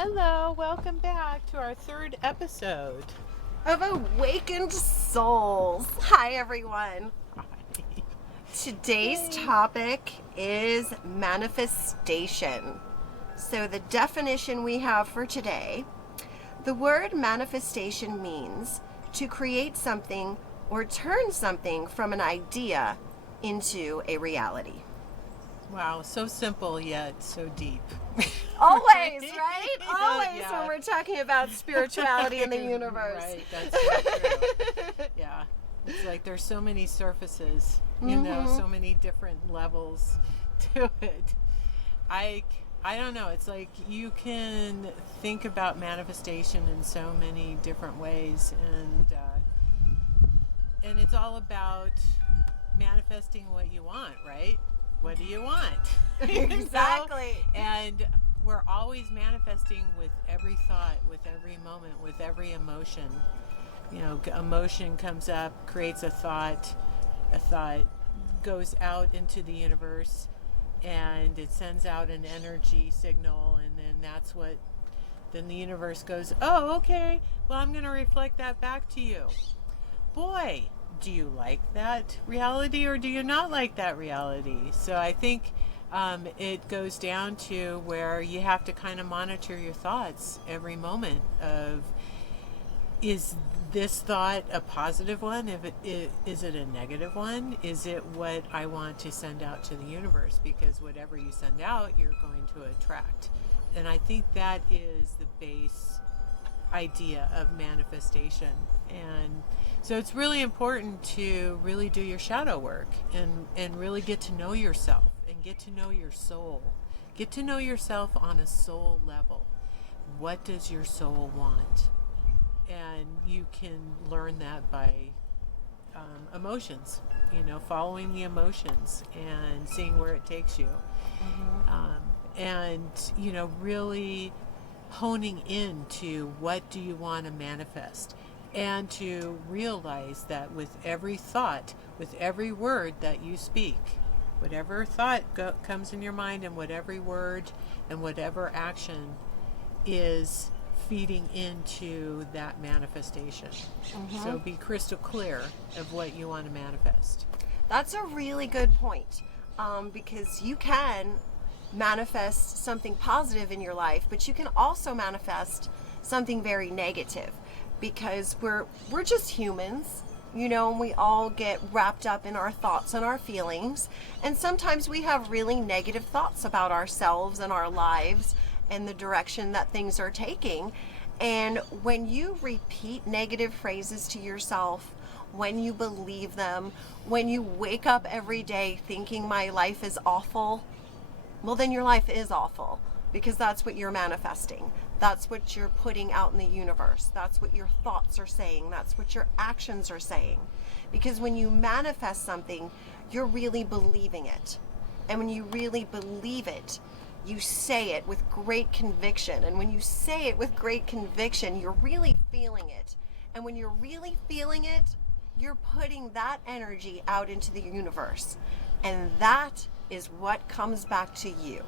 Hello, welcome back to our third episode. Of Awakened Souls. Hi, everyone. Hi. Today's Yay. topic is manifestation. So, the definition we have for today, the word manifestation means to create something or turn something from an idea into a reality. Wow, so simple yet so deep. Always, right? Always Yeah. when we're talking about spirituality in the universe. Right, that's so true. Yeah. It's like there's so many surfaces, so many different levels to it. I don't know. It's like you can think about manifestation in so many different ways, and it's all about manifesting what you want, right? What do you want? Exactly. And we're always manifesting with every thought, with every moment, with every emotion. Emotion comes up, creates a thought goes out into the universe, and it sends out an energy signal, and then the universe goes, oh, okay, well, I'm going to reflect that back to you. Boy, do you like that reality or do you not like that reality? So I think it goes down to where you have to kind of monitor your thoughts every moment of, is this thought a positive one? Is it a negative one? Is it what I want to send out to the universe? Because whatever you send out, you're going to attract. And I think that is the base idea of manifestation. And so it's really important to really do your shadow work and really get to know yourself and get to know your soul. Get to know yourself on a soul level. What does your soul want? And you can learn that by emotions, following the emotions and seeing where it takes you. And, really honing into what do you want to manifest, and to realize that with every thought, with every word that you speak, whatever thought comes in your mind, and whatever word and whatever action is feeding into that manifestation. So be crystal clear of what you want to manifest. That's a really good point, because you can manifest something positive in your life, but you can also manifest something very negative, because we're just humans, and we all get wrapped up in our thoughts and our feelings, and sometimes we have really negative thoughts about ourselves and our lives and the direction that things are taking. And when you repeat negative phrases to yourself, when you believe them, when you wake up every day thinking my life is awful, well, then your life is awful, because that's what you're manifesting. That's what you're putting out in the universe. That's what your thoughts are saying. That's what your actions are saying. Because when you manifest something, you're really believing it. And when you really believe it, you say it with great conviction. And when you say it with great conviction, you're really feeling it. And when you're really feeling it, you're putting that energy out into the universe. And that is what comes back to you.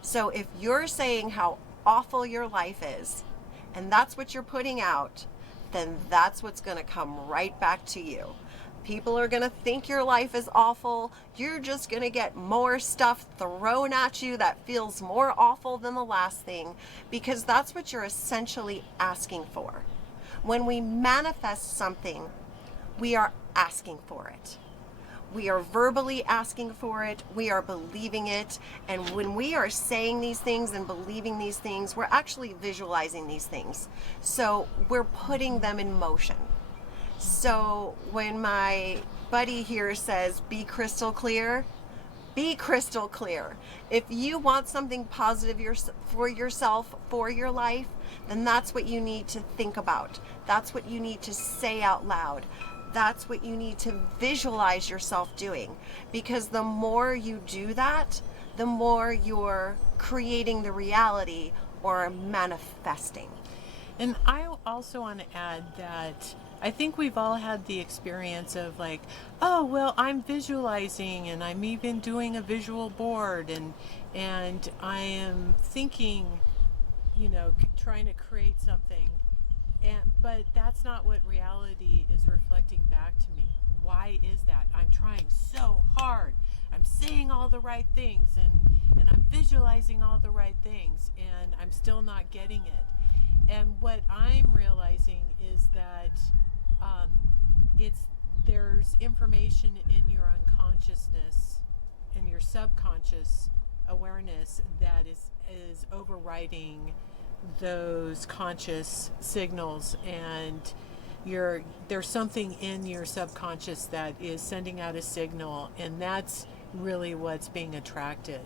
So if you're saying how awful your life is, and that's what you're putting out, then that's what's going to come right back to you. People are going to think your life is awful. You're just going to get more stuff thrown at you that feels more awful than the last thing, because that's what you're essentially asking for. When we manifest something, we are asking for it. We are verbally asking for it. We are believing it. And when we are saying these things and believing these things, we're actually visualizing these things. So we're putting them in motion. So when my buddy here says, be crystal clear, be crystal clear. If you want something positive for yourself, for your life, then that's what you need to think about. That's what you need to say out loud. That's what you need to visualize yourself doing. Because the more you do that, the more you're creating the reality or manifesting. And I also want to add that I think we've all had the experience of like, oh, well, I'm visualizing and I'm even doing a visual board and I am thinking trying to create something. But that's not what reality is reflecting back to me. Why is that? I'm trying so hard. I'm saying all the right things, and I'm visualizing all the right things, and I'm still not getting it. And what I'm realizing is that um, there's information in your unconsciousness and your subconscious awareness that is overriding those conscious signals, and there's something in your subconscious that is sending out a signal, and that's really what's being attracted.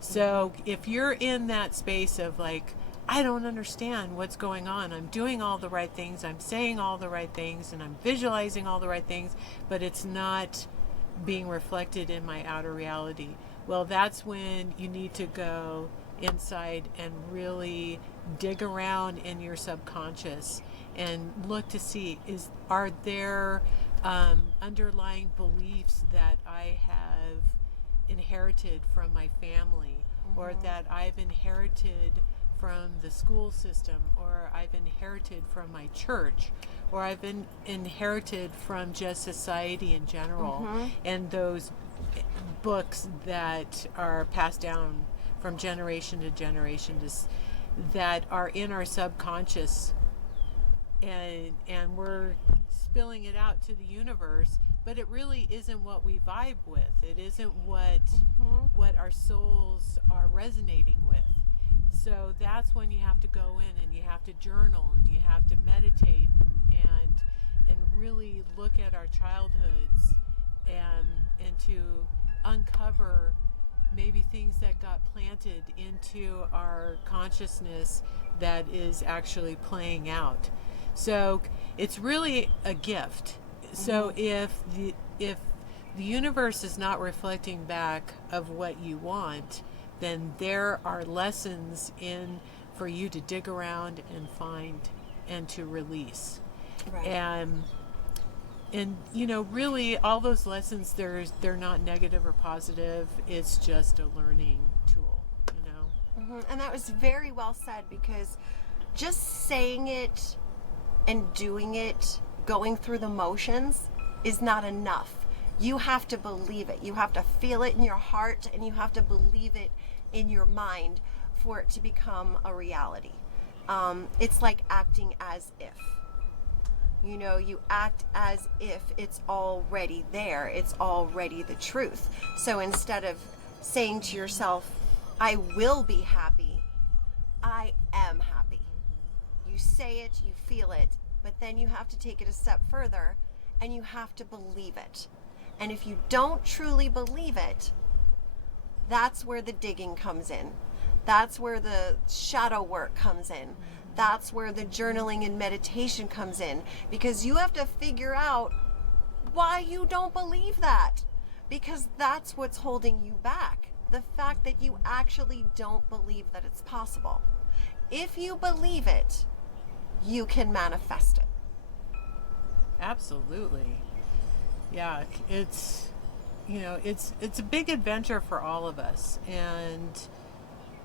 So if you're in that space of like, I don't understand what's going on, I'm doing all the right things, I'm saying all the right things, and I'm visualizing all the right things, but it's not being reflected in my outer reality, well, that's when you need to go inside and really dig around in your subconscious and look to see, are there underlying beliefs that I have inherited from my family, or that I've inherited from the school system, or I've inherited from my church, or I've been inherited from just society in general, and those books that are passed down from generation to generation, that are in our subconscious, and we're spilling it out to the universe, but it really isn't what we vibe with. It isn't what our souls are resonating with. So that's when you have to go in and you have to journal and you have to meditate and really look at our childhoods and to uncover maybe things that got planted into our consciousness that is actually playing out. So it's really a gift. So if the universe is not reflecting back of what you want, then there are lessons in for you to dig around and find and to release. Right. And really all those lessons, they're not negative or positive. It's just a learning tool, And that was very well said, because just saying it and doing it, going through the motions, is not enough. You have to believe it. You have to feel it in your heart, and you have to believe it in your mind for it to become a reality. It's like acting as if. You act as if it's already there. It's already the truth. So instead of saying to yourself, I will be happy, I am happy. You say it, you feel it, but then you have to take it a step further and you have to believe it. And if you don't truly believe it, that's where the digging comes in. That's where the shadow work comes in. That's where the journaling and meditation comes in, because you have to figure out why you don't believe that, because that's what's holding you back. The fact that you actually don't believe that it's possible. If you believe it, you can manifest it. Absolutely. Yeah, it's a big adventure for all of us, and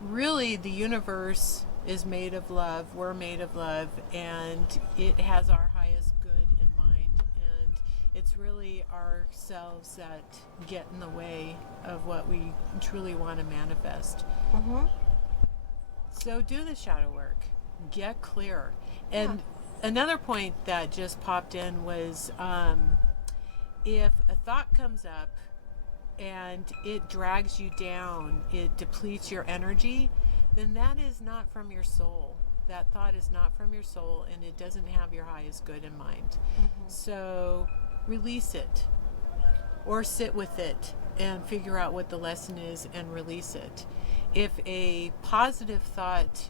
really the universe is made of love. We're made of love, and it has our highest good in mind, and it's really ourselves that get in the way of what we truly want to manifest. So do the shadow work, get clear. And another point that just popped in was if a thought comes up and it drags you down, it depletes your energy, then that is not from your soul. That thought is not from your soul, and it doesn't have your highest good in mind. So release it, or sit with it and figure out what the lesson is and release it. If a positive thought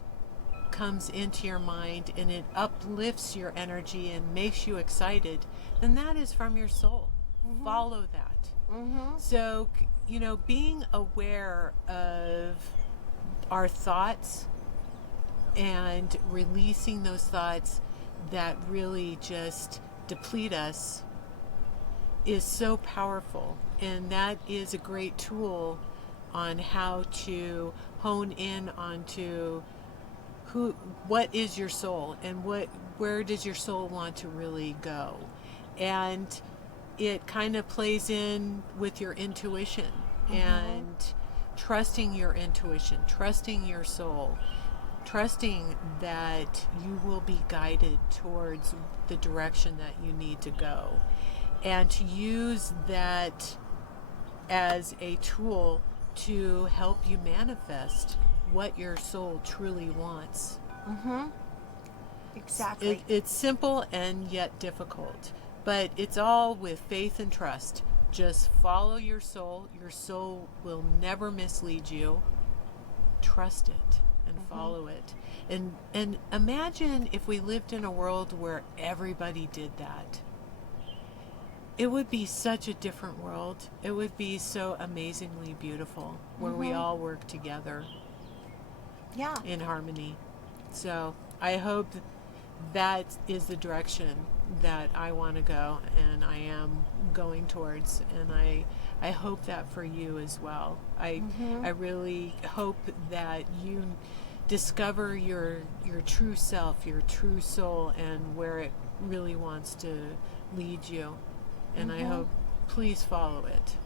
comes into your mind and it uplifts your energy and makes you excited, then that is from your soul. Follow that. So, being aware of our thoughts and releasing those thoughts that really just deplete us is so powerful, and that is a great tool on how to hone in onto what is your soul, and where does your soul want to really go? And it kind of plays in with your intuition and trusting your intuition, trusting your soul, trusting that you will be guided towards the direction that you need to go, and to use that as a tool to help you manifest what your soul truly wants. Exactly. It's simple and yet difficult, but it's all with faith and trust. Just follow your soul. Your soul will never mislead you. Trust it and follow it. And imagine if we lived in a world where everybody did that. It would be such a different world. It would be so amazingly beautiful, where we all work together Yeah. in harmony. So I hope that is the direction that I want to go, and I am going towards, and I hope that for you as well. I really hope that you discover your true self, your true soul, and where it really wants to lead you. And I hope, please follow it.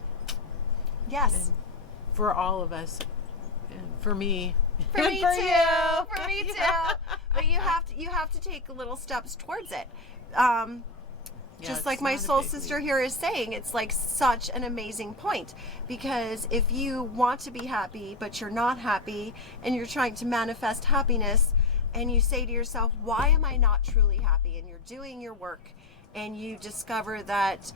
Yes. And for all of us, and for me. For me for too. you. For me too. But you have to take little steps towards it. Just it's like my not a soul big sister leap. here is saying, it's like such an amazing point, because if you want to be happy but you're not happy and you're trying to manifest happiness, and you say to yourself, why am I not truly happy? And you're doing your work and you discover that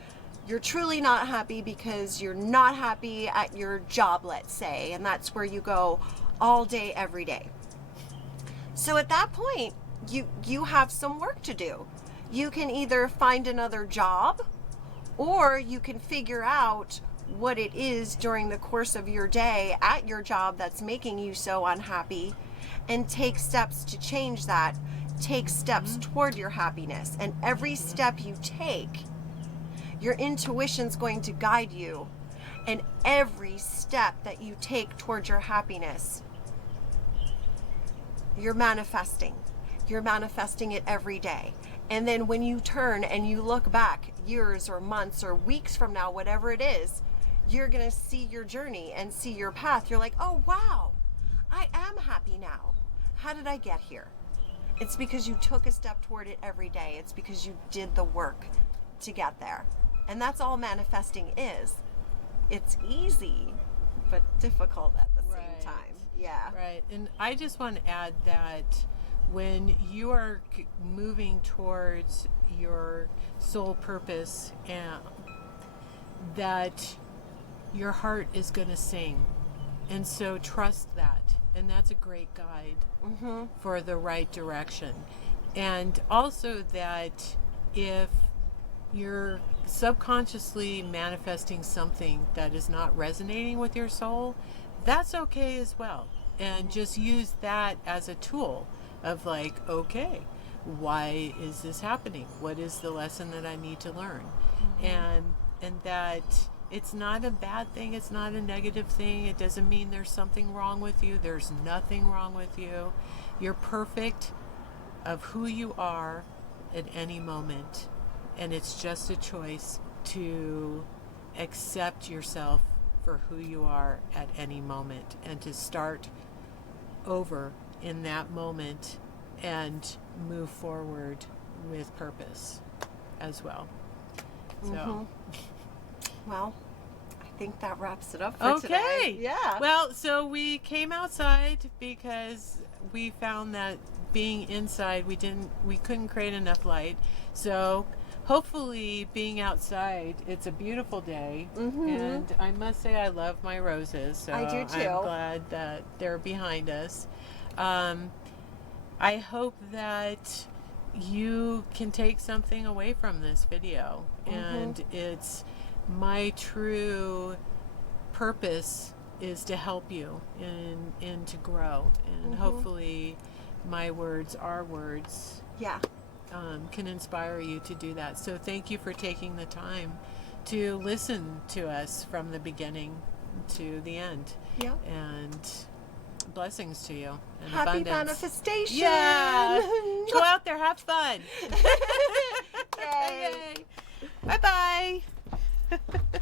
you're truly not happy because you're not happy at your job, let's say, and that's where you go all day every day. So at that point, you have some work to do. You can either find another job, or you can figure out what it is during the course of your day at your job that's making you so unhappy, and take steps to change that. Take steps toward your happiness. And every step you take, your intuition's going to guide you. And every step that you take towards your happiness, you're manifesting. You're manifesting it every day. And then when you turn and you look back years or months or weeks from now, whatever it is, you're going to see your journey and see your path. You're like, oh, wow, I am happy now. How did I get here? It's because you took a step toward it every day. It's because you did the work to get there. And that's all manifesting is. It's easy, but difficult at the Right. same time. Yeah. Right. And I just want to add that when you are moving towards your soul purpose, and that your heart is going to sing. And so trust that. And that's a great guide for the right direction. And also that if you're subconsciously manifesting something that is not resonating with your soul, that's okay as well. And just use that as a tool of like, okay, why is this happening? What is the lesson that I need to learn? And that it's not a bad thing. It's not a negative thing. It doesn't mean there's something wrong with you. There's nothing wrong with you. You're perfect of who you are at any moment. And it's just a choice to accept yourself for who you are at any moment, and to start over in that moment and move forward with purpose as well. So Well, I think that wraps it up for today. okay. Yeah. Well, so we came outside because we found that being inside we couldn't create enough light. So hopefully being outside, it's a beautiful day. And I must say I love my roses. So I do too. I'm glad that they're behind us. I hope that you can take something away from this video. And it's my true purpose is to help you and to grow. And hopefully my words, our words, Yeah. can inspire you to do that. So thank you for taking the time to listen to us from the beginning to the end. Yeah. And blessings to you and Happy abundance. manifestation. Yeah. Go out there, have fun. Yay. Bye bye.